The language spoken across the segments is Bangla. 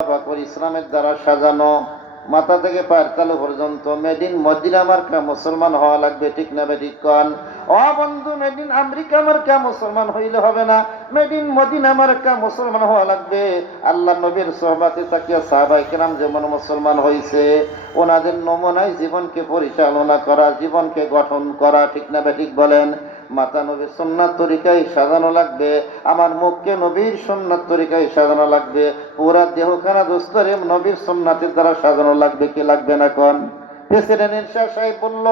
ইসলামের দ্বারা সাজানো, মাথা থেকে পায়ের তালু পর্যন্ত মেড ইন মদিনা মার্কা মুসলমান হওয়া লাগবে, ঠিক না বেঠিক কন? ও বন্ধু, মেড ইন আমেরিকা মার্কা মুসলমান হইলে হবে না, মেড ইন মদিনা মার্কা মুসলমান হওয়া লাগবে। আল্লাহ নবীর সোহবাতে তাকিয়া সাহাবায়ে কেরাম যেমন মুসলমান হয়েছে, ওনাদের নমুনায় জীবনকে পরিচালনা করা, জীবনকে গঠন করা, ঠিক না বেঠিক বলেন? মাথা নবীর সুন্নাত তরিকায় সাজানো লাগবে, আমার মুখকে নবীর সুন্নাত তরিকায় সাজানো লাগবে, পুরা দেহখানা দোস্তরে নবীর সুন্নাতের দ্বারা সাজানো লাগবে, কি লাগবে না কোন? প্রেসিডেন্ট ইরশাদ সাহেব বলল,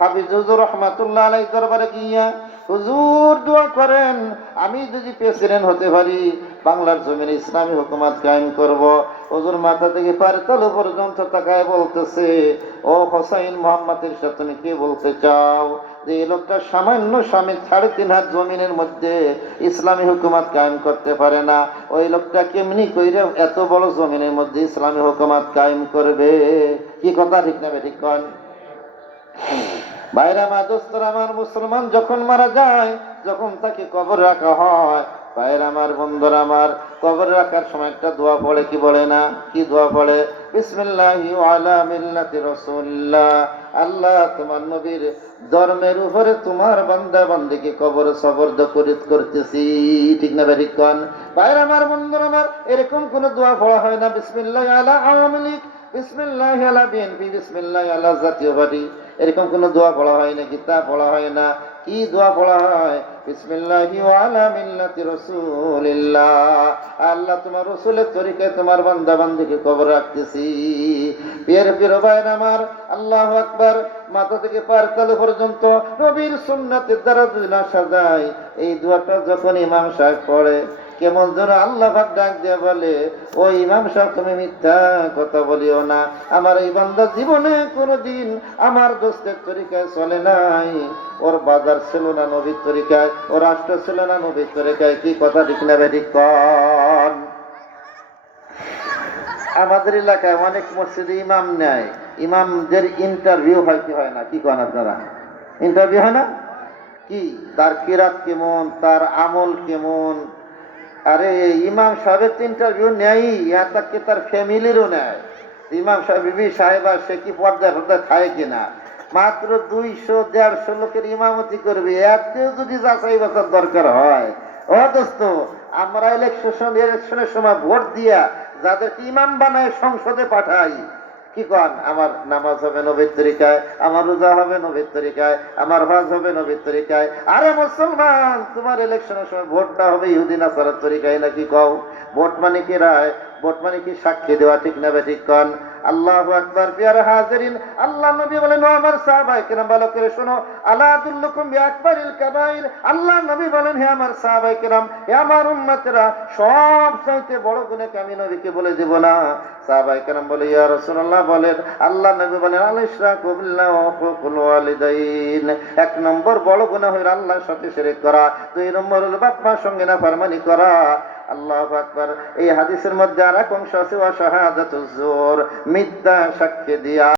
হাফিজ হুজুর রহমাতুল্লাহ আলাইহি দরবারে গিয়া, হুজুর দোয়া করেন, আমি যদি প্রেসিডেন্ট হতে পারি, বাংলার জমিনে ইসলামী হুকুমত কায়েম করব। হুজুর মাথা থেকে পায়ের তালু পর্যন্ত তাকায় বলতেছে, ও হোসাইন মোহাম্মদ ইরশাদ, তুমি কি বলতে চাও? যে এই লোকটা সামান্য স্বামী 3.5 হাত জমিনের মধ্যে ইসলামী হুকুমত কায়েম করতে পারে না, ওই লোকটা কেমনি কইরা এত বড় জমিনের মধ্যে ইসলামী হুকুমত কায়েম করবে? কি কথা, ঠিক না ঠিক কন? ভাইরা মা, দোস্তরা আমার, মুসলমান যখন মারা যায়, যখন তাকে কবর রাখা হয়, ভাইরা আমার, বন্ধুরা আমার, কবর রাখার সময় একটা দোয়া পড়ে, কি বলে না? কি দোয়া পড়ে? বিসমিল্লাহি ওয়া আলা মিল্লাতি রাসূলিল্লাহ, আল্লাহ তোমার নবীর ধর্মের উপরে তোমার বান্দা বান্দিকে কবর সবরদ করতেছি, ঠিক না ঠিক কন? ভাইরা আমার, বন্ধুরা আমার, এরকম কোন দোয়া পড়া হয় না বিসমিল্লাহি আলা আওয়ামী লীগ, বিসমিল্লাহি আলা বিএনপি, বিসমিল্লাহি আলা জাতীয় পার্টি, এরকম কোন দোয়া পড়া হয় না? গীতা পড়া হয় না? কি দোয়া পড়া হয়? বিসমিল্লাহি ওয়া আলা মিল্লাতি রাসূলিল্লাহ, আল্লাহ তোমার রাসূলের তরিকায় তোমার বান্দা বান্দিকে কবর রাখতেছি। প্রিয় ভাইরা আমার, আল্লাহু আকবার। মাথা থেকে পায়ের তালু পর্যন্ত নবীর সুন্নাতের দ্বারা যদি না সাজায়, এই দোয়াটা যখন ইমাম সাহেব পড়ে, কেমন যেন আল্লাহ পাক ডাক দিয়ে বলে, ও ইমাম সাহেব, তুমি মিথ্যা কথা বলিও না, আমার এই বান্দা জীবনে কোনোদিন আমার দোস্তের তরিকায় চলে নাই, ওর বাজার ছিল না নবীর তরিকায়, ও রাষ্ট্র ছিল না নবীর তরিকায়। কি কথা, ঠিক না ঠিক কন? আমাদের এলাকায় অনেক মসজিদে ইমাম নেয়, ইমামদের ইন্টারভিউ হয় কি হয় না? কি কন আপনারা? ইন্টারভিউ হয় না? কি তার কিরাত কেমন, তার আমল কেমন? আরে ইমাম সাহেবের তো ইন্টারভিউ নেয়, তাকে তার ফ্যামিলিরও নেয়। ইমাম সাহেব, বিবি সাহেবা, সে কি পর্দা ফর্দা খায় কিনা? মাত্র 200-150 লোকের ইমামতি করবে, এতেও যদি যাচাই বাছার দরকার হয়, ও দোস্ত, আমরা ইলেকশনের সময় ভোট দিয়া যাদেরকে ইমাম বানায় সংসদে পাঠাই, কি কন? আমার নামাজ হবে নবীর তরিকায়, আমার রোজা হবে নবীর তরিকায়, আমার হজ হবে নবীর তরিকায়। আরে মুসলমান, তোমার ইলেকশনের সময় ভোটটা হবে ইহুদি নাসারার তরিকায়, নাকি কও? ভোট মানে কি রায়, ভোট মানে কি সাক্ষী দেওয়া, ঠিক না ঠিক কন? আল্লাহু আকবার। প্রিয় হাজিরিন, আল্লাহ নবী বলেন, ও আমার সাহাবায়ে কেরাম, ভালো করে শোনো, আলা আদুল্লুকুম বিআকবারিল কাবাইর, আল্লাহ নবী বলেন, হে আমার সাহাবায়ে কেরাম, হে আমার উম্মতেরা, সব চাইতে বড় গুনাহকে আমি নবীকে বলে দেব না? সাহাবায়ে কেরাম বলে, ইয়া রাসূলুল্লাহ বলেন। আল্লাহ নবী বলেন, আল ইশরাকু বিল্লাহি ওয়া হুকুকুল ওয়ালিদাইন, 1 নম্বর বড় গুনাহ হলো আল্লাহর সাথে শিরক করা, 2 নম্বর হলো বাপ মার সঙ্গে নাফরমানি করা। আল্লাহু আকবার। এই হাদিসের মধ্যে আর এক অংশ আছে, ওয়া শাহাদাতুজ জুর, মিথ্যা সাক্ষ্য দিয়া।